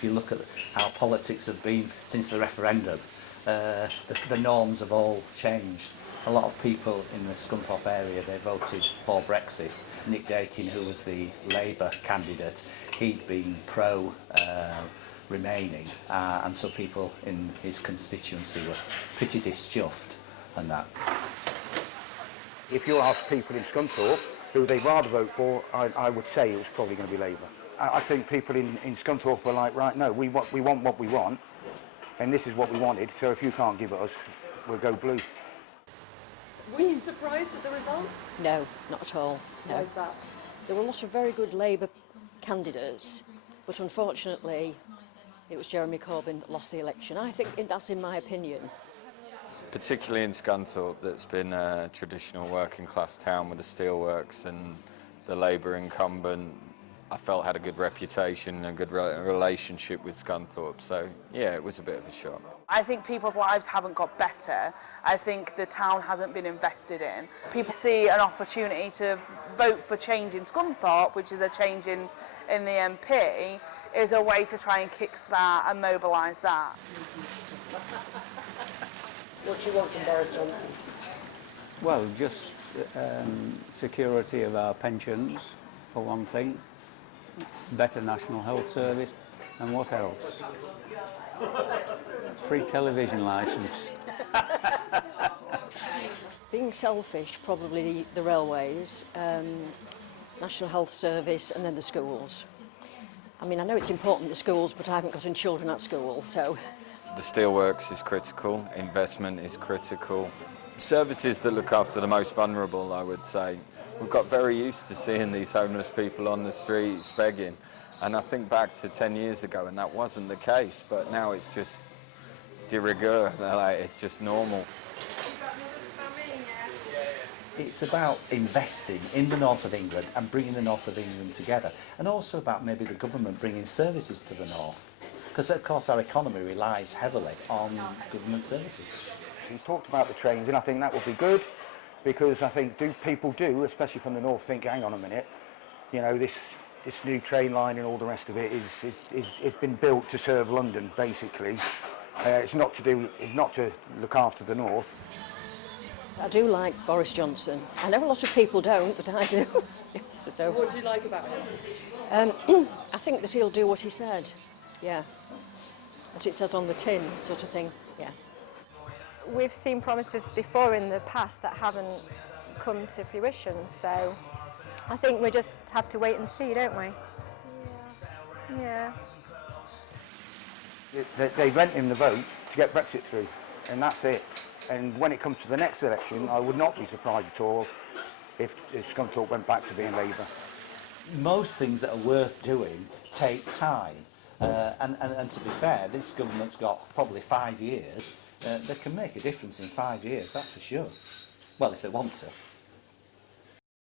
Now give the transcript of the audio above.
if you look at how politics have been since the referendum, the norms have all changed. A lot of people in the Scunthorpe area, they voted for Brexit. Nick Dakin, who was the Labour candidate, he'd been pro remaining, and so people in his constituency were pretty dischuffed and that. If you ask people in Scunthorpe who they'd rather vote for, I would say it was probably going to be Labour. I think people in Scunthorpe were like, right, no, we want what we want, and this is what we wanted, so if you can't give it us, we'll go blue. Were you surprised at the result? No, not at all. No. Why is that? There were a lot of very good Labour candidates, but unfortunately it was Jeremy Corbyn that lost the election. I think that's in my opinion. Particularly in Scunthorpe, that's been a traditional working class town with the steelworks, and the Labour incumbent, I felt, had a good reputation and a good relationship with Scunthorpe, so yeah, it was a bit of a shock. I think people's lives haven't got better. I think the town hasn't been invested in. People see an opportunity to vote for change in Scunthorpe, which is a change in the MP, is a way to try and kickstart and mobilise that. What do you want from Boris Johnson? Well, just security of our pensions, for one thing, better National Health Service, and what else? Free television licence. Being selfish, probably the railways, National Health Service, and then the schools. I mean, I know it's important, the schools, but I haven't got any children at school, so... The steelworks is critical, investment is critical. Services that look after the most vulnerable, I would say. We've got very used to seeing these homeless people on the streets begging, and I think back to 10 years ago and that wasn't the case, but now it's just de rigueur, it's just normal. It's about investing in the north of England and bringing the north of England together, and also about maybe the government bringing services to the north, because of course our economy relies heavily on government services. He's talked about the trains, and I think that would be good, because I think people do, especially from the north, think, hang on a minute, you know, this new train line and all the rest of it it's been built to serve London, basically. It's not to look after the north. I do like Boris Johnson. I know a lot of people don't, but I do. So, What do you like about him? I think that he'll do what he said, yeah. What it says on the tin, sort of thing, yeah. We've seen promises before in the past that haven't come to fruition, so I think we just have to wait and see, don't we? Yeah. They rent him the vote to get Brexit through, and that's it. And when it comes to the next election, I would not be surprised at all if Scunthorpe went back to being Labour. Most things that are worth doing take time, and to be fair, this government's got probably 5 years. They can make a difference in 5 years, that's for sure. Well, if they want to.